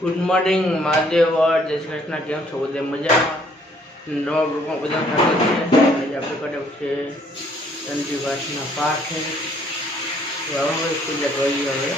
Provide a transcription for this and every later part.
Good morning Mahadev જય શ્રી કૃષ્ણ. કેમ છો? બધે મજામાં? નવા ગ્રુપમાં બધા સ્વાગત છે. આજે આપણે કર્યો છે ચંદ્રીવાસના પાઠ છે. હવે પૂજા કરીએ. હવે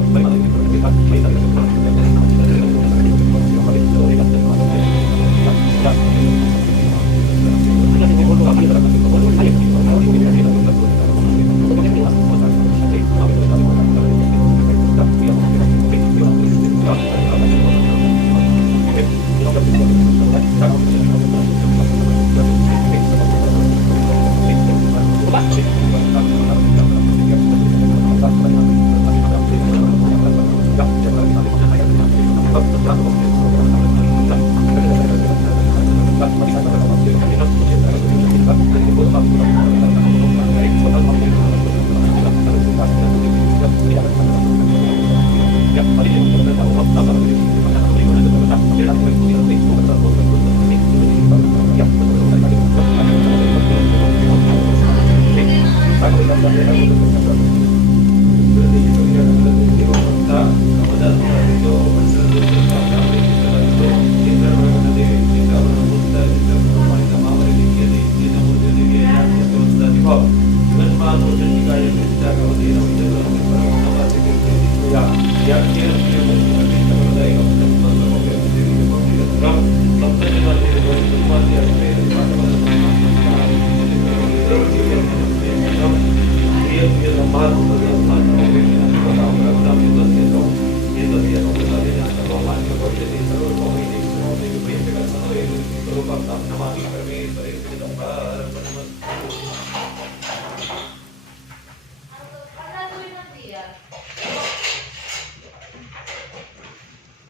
Oh,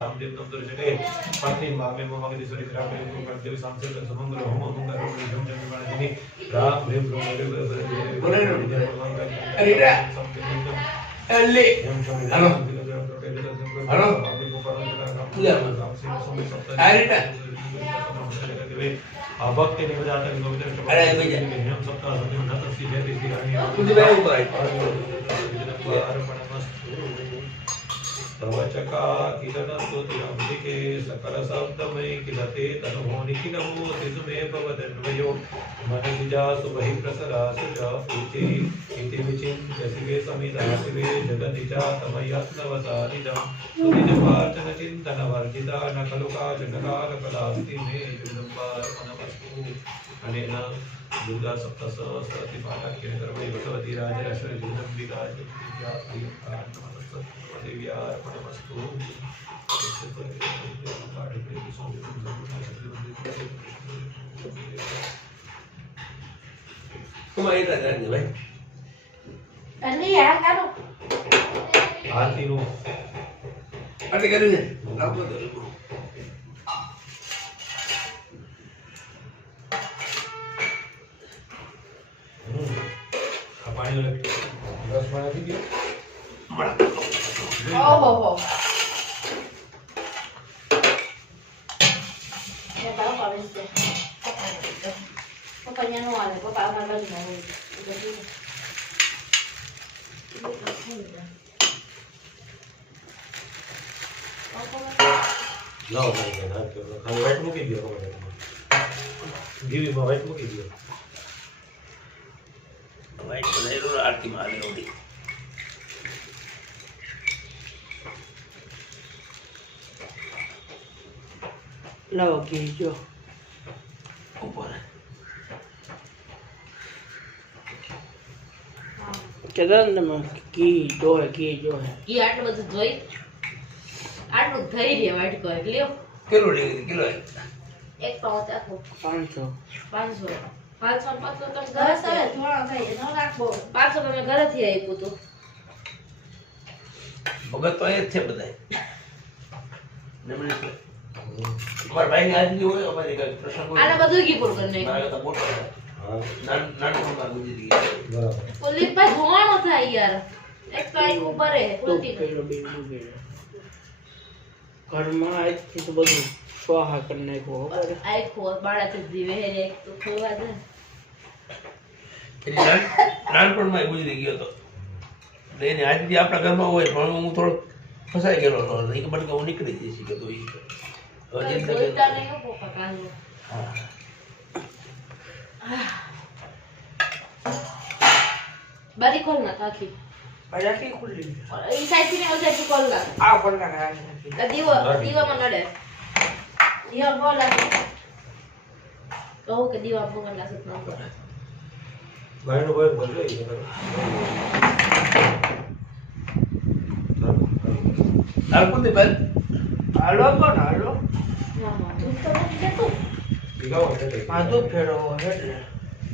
रामदेव तंत्र जगह पत्नी मामे ममगदीश्वरी ग्रामे देवी सांसद समंगल होम मंगल रोम जम जम वाणी राम देव बोले अरे अल्ले हेलो हेलो अरे भक्त निवदाता गोविंद अरे भैया हम सबका नत श्री जय श्री रानी कुछ भाई ऊपर आई तवचका किरण स्तुतिरंबिके सकल शब्दमय किलते तनुभोनिकि नमो तिसुमे भवदन्वयो मनसिजा सुबहि प्रसरा सुजा पूते इति विचिन्त्य शिवे समिदाशिवे जगदिजा तमयत्नवसानिजं सुनिजपार्चन चिन्तन वर्जिता न खलु काचनकाल कलास्ति मे जगदम्बार्पणमस्तु अनेन दुर्गा सप्तसहस्रति पाठक्येन कर्मणि भगवती राजराजेश्वरी जगदम्बिका जगद्विद्या प्रियंका देव्यार्पणमस्तु तुम्हारी तरह नहीं भाई Ani ya kan? आरती नो अरे करेंगे लाओ तो पानी लगे रस बना दीजिए Oh. Ya tahu Pak Mister. Pokoknya no ada, Pak Amal lagi mau. लाओ भाई ना खाली वाइट मुके दियो को गिवी में वाइट मुके दियो भाई तो नहीं रो आरती मार रही होगी लाओ घी जो ऊपर चरण में घी जो है ઈ આટલું બધું જોઈ આટલું થઈ રે વાટકો લ્યો किलो लेंगे किलो है એક પાઉચ આખું 500 500 500 તો ઘરે આવે થોડા થાય ન રાખવો 500 તમે ઘરેથી આપ્યું તું भगत तो ये थे बताए हमारे भाई आज नहीं हुए हमारे का प्रसंग આને બધું ઘી પૂર કરી मारा નાખ્યું तो मोटा है हां नाटक में गुजर गई बराबर પુલિસ ભાઈ ધોવાનો થાય યાર એક તો આખું ભરે तो ફૂલતી किलो भी घर में आई थी तो બધું स्वाहा करने को આખું બાળાથી જીવે હે એક તો ખોવા દે नानपण में गुजरी गयो तो लेने आज भी आपણા ઘરમાં હોય પણ હું થોડો ફસાઈ ગયેલો હતો નહીં કે બટ હું નીકળી જઈશ કે તો ઈ જોઈતા નહીં હો પોપા કાંદો હા બારી ખોલ ના કાકી बड़ा की खुली ઈ સાઈડ થી ને ઓલ સાઈડ થી ખોલ ના आ खोल ना આ દીવામાં નડે દીવા બોલા કહું કે દીવા ભગવાન ના સપના કરે भाई नो भाई बोल रही है आपको दे पर हालो कोण हालो હા હા તું તો નથી જતું दिखाओ है माधु फेरो है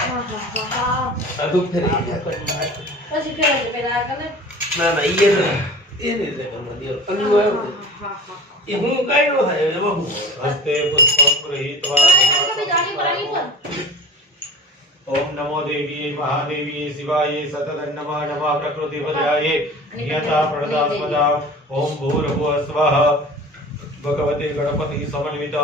હા હા હા अदु फिर પછી ફેરે છે પેલા કને ना ना ये नहीं दे करना दियो अनु હા आयो હા હા ये हूं काई नो है ये बाबू हस्ते पुष्पम रहित वा કभी જાણી પર આવી પર ओम नमो देवी महादेवी शिवाय सततं नमः नमः प्रकृतिभद्राय नियता प्रणदास्पदा ओम भूर्भुवः स्वः भगवते गणपति समन्वित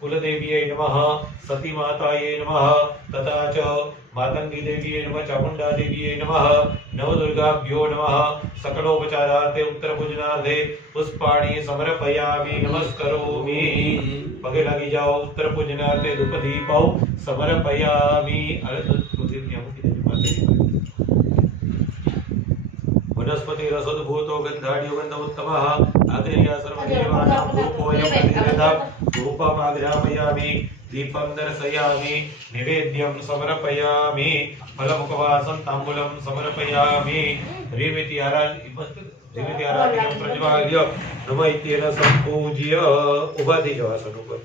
कुलदेव्यै नमः सती मातायै नमः तथा च मातंगी देव्यै नमः चामुंडा देव्यै नमः नवदुर्गाभ्यो नमः सकलोपचारार्थे उत्तरपूजनार्थे पुष्पाणि समर्पयामि नमस्करोमि पगे लगी जाओ उत्तरपूजनार्थे धूपदीपौ समर्पयामि वनस्पति रसोद्भूतो गन्धाढ्यो गन्धोत्तमः अग्निया सर्वदेवानां धूपोऽयं प्रतिरथः धूपमाग्रापयामि दीपं दर्शयामि निवेद्यं समर्पयामि फलमुखवासं ताम्बूलं समर्पयामि ह्रीमिति आराधनं प्रज्वाल्य नमः इत्येन सम्पूज्य उपाधि आसनं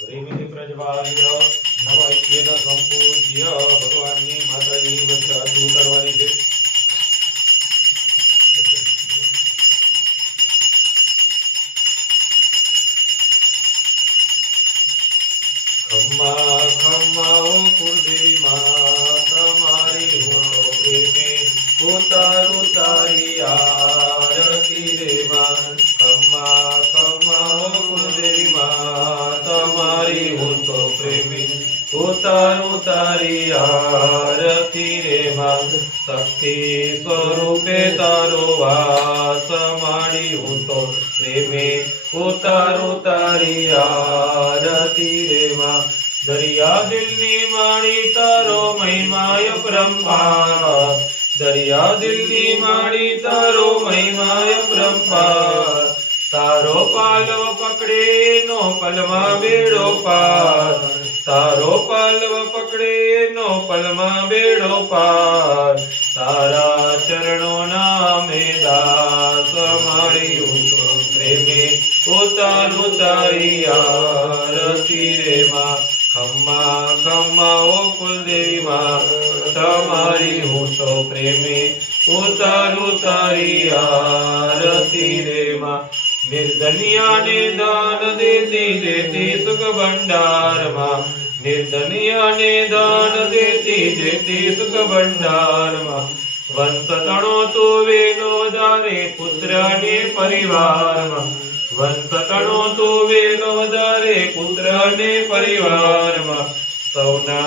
ह्रीमिति प्रज्वाल्य नमः इत्येन सम्पूज्य भगवान्नी माताजी वज्र आरती उतारવાની છે खम्मा खम्मा ओ कुलदेवी माता मारी हो प्रेमे उतारू तारी आरती रे मां खम्मा खम्मा ओ कुलदेवी माता मारी हो तो प्रेमे उतारू तारी आरती रे मां शक्ति स्वरूपे तारो वास मारी हो तो प्रेमे उतारू तारी आरती रे मां दरिया दिल्ली माणी तारो महिमाय परंपार दरिया दिल्ली माणी तारो महिमाय परंपार तारो पालव पकड़े नो पलमा बेड़ो पार तारो पालव पकड़े नो पलमा बेड़ो पार तारा चरणों नामे दास मारी प्रेमे उतारू तारी आरती रे मां खम्मा खम्मा ओ कुलदेवी मां तमारी हूँ तो प्रेमे उतारू तारी आरती रे मां निर्धनिया ने दान देती देती सुख भंडार मां निर्धनिया ने दान देती देती सुख भंडार मां वंश तणो तो वेलो दारे पुत्र ने परिवार मां वंश तणो तो वेलो दारे पुत्र ने परिवार मां सौना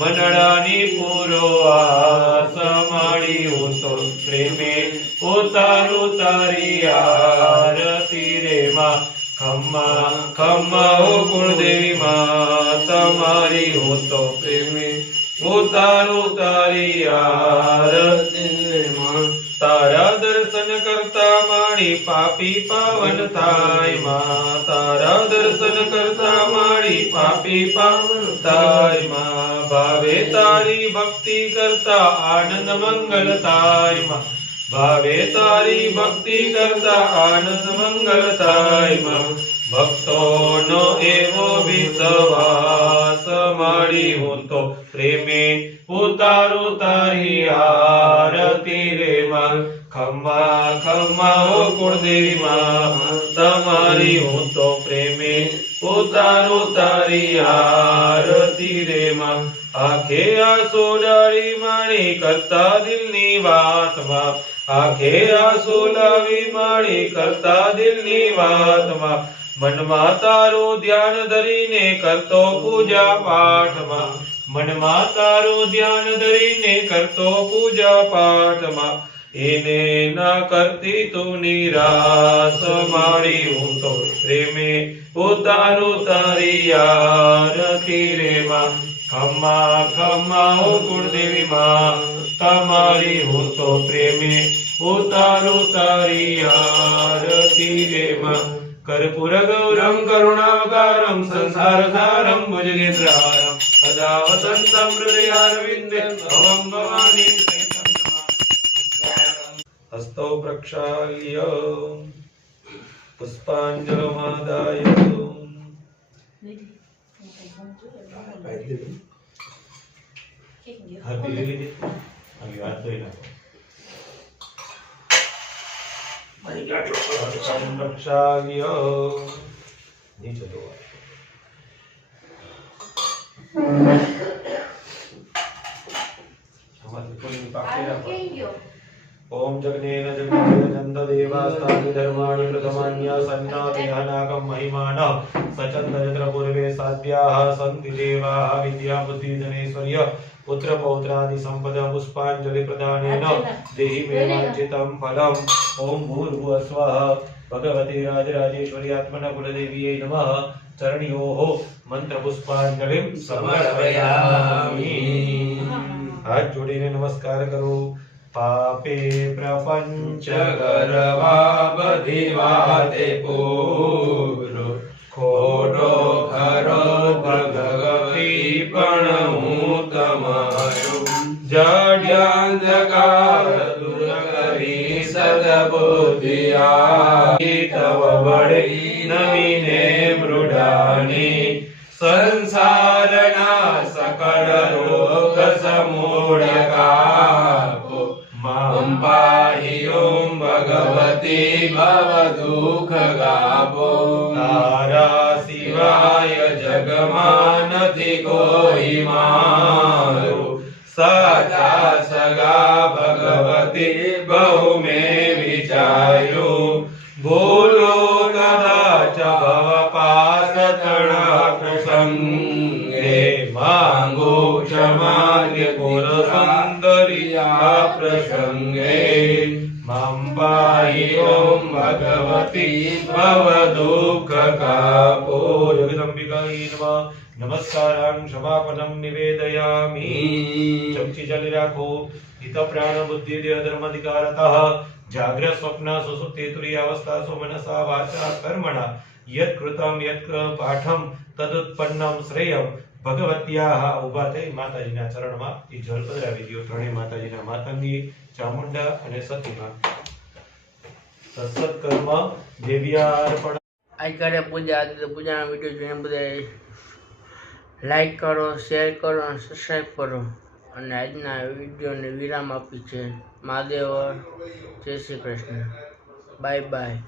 मनडानी पूरो आस माड़ी हूँ तो प्रेमे उतारू तारी आरती रे मां खम्मा खम्मा ओ कुलदेवी मां तमारी हूँ तो प्रेमे उतारू तारी आरती रे मां तारा दर्शन करता माड़ी पापी पावन थाय मां तारा दर्शन करता माड़ी पापी पावन थाय मां भावे तारी भक्ति करता आनंद मंगल थाय मां भावे तारी भक्ति करता आनंद मंगल थाय मां भक्तों नो एवो विश्वास माड़ी हूँ तो प्रेमे उतारू तारी आरती रे मां खम्मा खम्मा ओ कुलदेवी मां तमारी हूँ तो प्रेमे उतारू तारी आरती रे मां आखे आसो डाली माणी करता दिलनी वात मां आखे आसो लावी माणी करता दिलनी वात मां मनमा तारो ध्यान धरीने करतो पूजा पाठ मां मनमा तारो ध्यान धरीने करतो पूजा पाठ मां एने न करती तू निराश माड़ी हूँ तो प्रेमे उतारू तारी आरती रे मां खम्मा खम्मा ओ कुलदेवी मां तमारी हूँ तो प्रेमे उतारू तारी आरती रे मां कर्पूर गौरम करुणावतारम संसार सारम भुजगेन्द्रहारम सदा वसंतं हृदयारविन्दे भवं भवानी सहितं नमामि हस्तौ प्रक्षाल्य पुष्पाञ्जलिमादाय प्रक्षाल्य नीचे दो આમાંથી કોઈ પાકી આ રાખો. કેમ ગયો ओम जगनेन जगनेन चंद देवास्तानि धर्माणि प्रथमान्या सन्नातिहनाकं महिमान सचंद यत्र पूर्वे साध्याः सन्ति देवाः विद्या बुद्धि धनेश्वर्य पुत्र पौत्रादि संपदा पुष्पांजलि प्रदानेन देहि मे वांछितं फलम् ओम भूर्भुवस्वः भगवती राजराजेश्वरी आत्मना कुलदेवीयै नमः चरणयोः मंत्र पुष्पांजलिं समर्पयामि हाथ जोड़ीने नमस्कार करो पापे प्रपंच गरवा बधिवाते पूरो खोटो खरो भगवती पण હું તમારું જડ્યાંધકાર દૂર કરી સદબુદ્ધિયા તવ વળી નમીને મૃડાની સંસારના સકળ રોગ સમૂળકા मां पाहि ओम भगवती भव दुख गापो तारा सिवाय जगમાં નથી કોઈ મારો સચા સગા ભગવતી બહુ મેં વિચાર્યું ભૂલો કદાચ ભવ પાસ તણા પ્રસંગે માંગો ક્ષમા કોર સુંદરિયા પ્રસંગે મમ પાહિ ઓમ ભગવતી ભવ દુઃખ કાપો જગદંબિકાય નમઃ નમસ્કારાં ક્ષમાપનમ નિવેદયામિ ચમચી ચાલી રાખો હિત પ્રાણ બુદ્ધિ દેહ ધર્માધિકારતઃ જાગ્રત સ્વપ્ન સુષુપ્તિ તુરીયાવસ્થા સુમનસા વાચા કર્મણા યત કૃતમ યત પાઠમ તદુત્પન્નમ શ્રેયમ ભગવત્યાહ ઉભા થઈ માતાજીના ચરણમાં એ જળ પધરાવી દો. ત્રણેય માતાજીના માતંગી ચામુંડા અને સતીમાં સત્સત્કર્મ દેવ્યાર્પણ. આજ કરે પૂજા આજે પૂજાના વિડીયો જોઈને બધા લાઈક કરો, શેર કરો અને સબસ્ક્રાઈબ કરો. અને આજના વિડીયોને વિરામ આપી છે. મહાદેવ. જય શ્રી કૃષ્ણ. Bye bye.